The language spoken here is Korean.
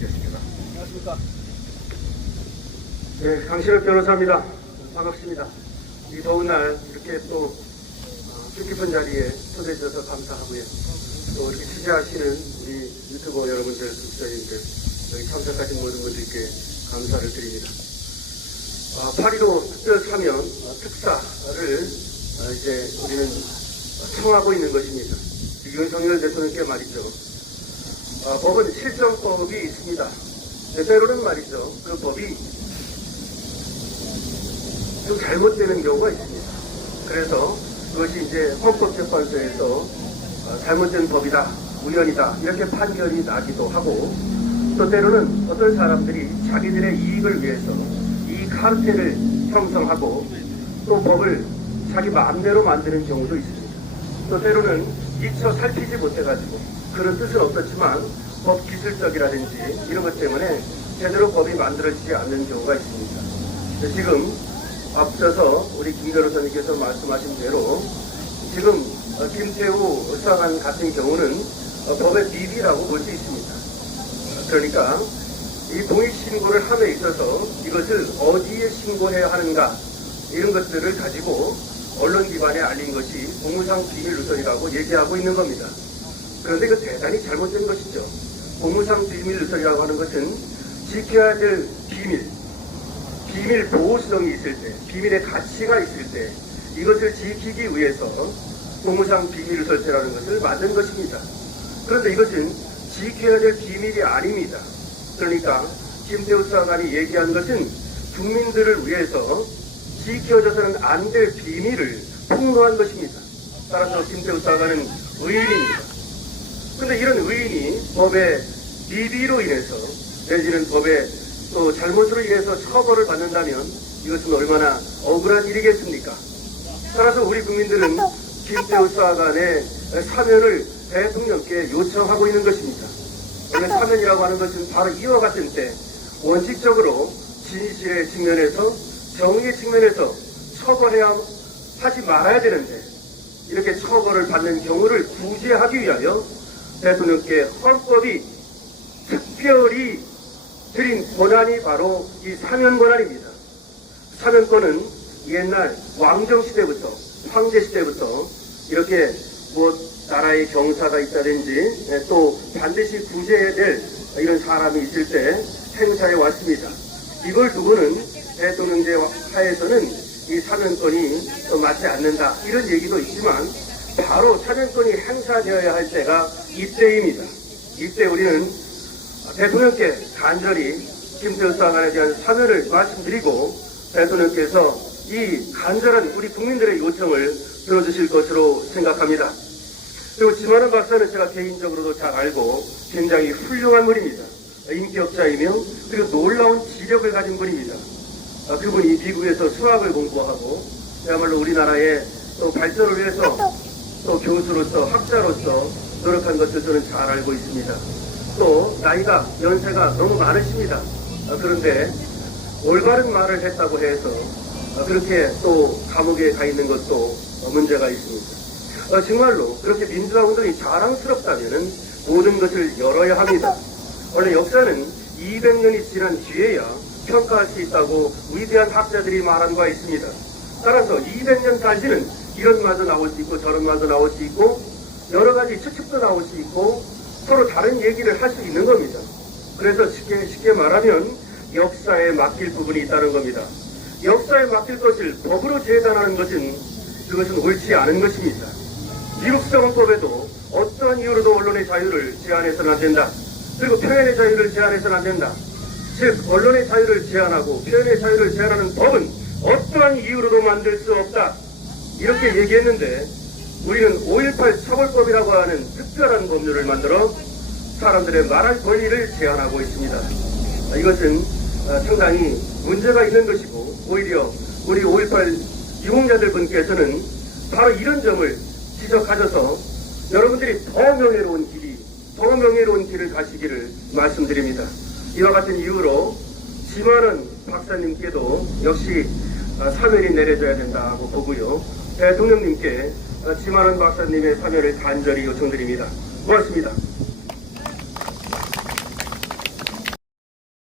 모시겠습니다. 안녕하십니까. 네, 강신업 변호사입니다. 반갑습니다. 이 더운 날 이렇게 또 뜻깊은 자리에 초대해 주셔서 감사하고요. 또 이렇게 취재하시는 우리 유튜버 여러분들, 구독자님들, 여기 참석하신 모든 분들께 감사를 드립니다. 8.15 특별사면 특사를 이제 우리는 청하고 있는 것입니다. 윤석열 대통령께 말이죠. 법은 실정법이 있습니다. 때로는 말이죠. 그 법이 좀 잘못되는 경우가 있습니다. 그래서 그것이 이제 헌법재판소에서 잘못된 법이다, 우연이다 이렇게 판결이 나기도 하고, 또 때로는 어떤 사람들이 자기들의 이익을 위해서 이 카르텔을 형성하고 또 법을 자기 마음대로 만드는 경우도 있습니다. 또 때로는 미처 살피지 못해가지고 그런 뜻은 없었지만 법 기술적이라든지 이런 것 때문에 제대로 법이 만들어지지 않는 경우가 있습니다. 지금 앞서서 우리 김 변호사님께서 말씀하신 대로 지금 김태우 수사관 같은 경우는 법의 비리라고 볼 수 있습니다. 그러니까 이 동의신고를 함에 있어서 이것을 어디에 신고해야 하는가 이런 것들을 가지고 언론기관에 알린 것이 공무상 비밀누설이라고 얘기하고 있는 겁니다. 그런데 이거 대단히 잘못된 것이죠. 공무상 비밀누설이라고 하는 것은 지켜야 될 비밀 보호성이 있을 때, 비밀의 가치가 있을 때 이것을 지키기 위해서 공무상 비밀누설죄라는 것을 만든 것입니다. 그런데 이것은 지켜야 될 비밀이 아닙니다. 그러니까 김태우 수사관이 얘기한 것은 국민들을 위해서 지켜져서는 안 될 비밀을 폭로한 것입니다. 따라서 김태우 수사관은 의인입니다. 그런데 이런 의인이 법의 비리로 인해서 내지는 법의 또 잘못으로 인해서 처벌을 받는다면 이것은 얼마나 억울한 일이겠습니까? 따라서 우리 국민들은 김태우 수사관의 사면을 대통령께 요청하고 있는 것입니다. 원래 사면이라고 하는 것은 바로 이와 같은 때 원칙적으로 진실의 측면에서 정의의 측면에서 처벌해야 하지 말아야 되는데 이렇게 처벌을 받는 경우를 구제하기 위하여 대통령께 헌법이 특별히 드린 권한이 바로 이 사면 권한입니다. 사면권은 옛날 왕정시대부터 황제시대부터 이렇게 나라의 경사가 있다든지 또 반드시 구제해야 될 이런 사람이 있을 때 행사해 왔습니다. 이걸 두고는 대통령제 하에서는 이 사면권이 맞지 않는다 이런 얘기도 있지만 바로 사면권이 행사되어야 할 때가 이때입니다. 이때 우리는 대통령께 간절히 김태우 수사관에 대한 사면을 말씀드리고 대통령께서 이 간절한 우리 국민들의 요청을 들어주실 것으로 생각합니다. 그리고 지만원 박사는 제가 개인적으로도 잘 알고 굉장히 훌륭한 분입니다. 인격자이며 그리고 놀라운 지력을 가진 분입니다. 그분이 미국에서 수학을 공부하고 그야말로 우리나라의 또 발전을 위해서 또 교수로서 학자로서 노력한 것을 저는 잘 알고 있습니다. 또 연세가 너무 많으십니다. 그런데 올바른 말을 했다고 해서 그렇게 또 감옥에 가 있는 것도 문제가 있습니다. 정말로 그렇게 민주화 운동이 자랑스럽다면 모든 것을 열어야 합니다. 원래 역사는 200년이 지난 뒤에야 평가할 수 있다고 위대한 학자들이 말한 바 있습니다. 따라서 200년까지는 이런 말도 나올 수 있고 저런 말도 나올 수 있고 여러 가지 추측도 나올 수 있고 서로 다른 얘기를 할 수 있는 겁니다. 그래서 쉽게 말하면 역사에 맡길 부분이 있다는 겁니다. 역사에 맡길 것을 법으로 재단하는 것은 그것은 옳지 않은 것입니다. 미국 수정헌법에도 어떠한 이유로도 언론의 자유를 제한해서는 안 된다. 그리고 표현의 자유를 제한해서는 안 된다. 즉 언론의 자유를 제한하고 표현의 자유를 제한하는 법은 어떠한 이유로도 만들 수 없다. 이렇게 얘기했는데 우리는 5.18 처벌법이라고 하는 특별한 법률을 만들어 사람들의 말할 권리를 제한하고 있습니다. 이것은 상당히 문제가 있는 것이고 오히려 우리 5.18 유공자들 분께서는 바로 이런 점을 지적하셔서 여러분들이 더 명예로운 길을 가시기를 말씀드립니다. 이와 같은 이유로 지만원 박사님께도 역시 사면이 내려져야 된다고 보고요. 대통령님께 지만원 박사님의 사면을 간절히 요청드립니다. 고맙습니다.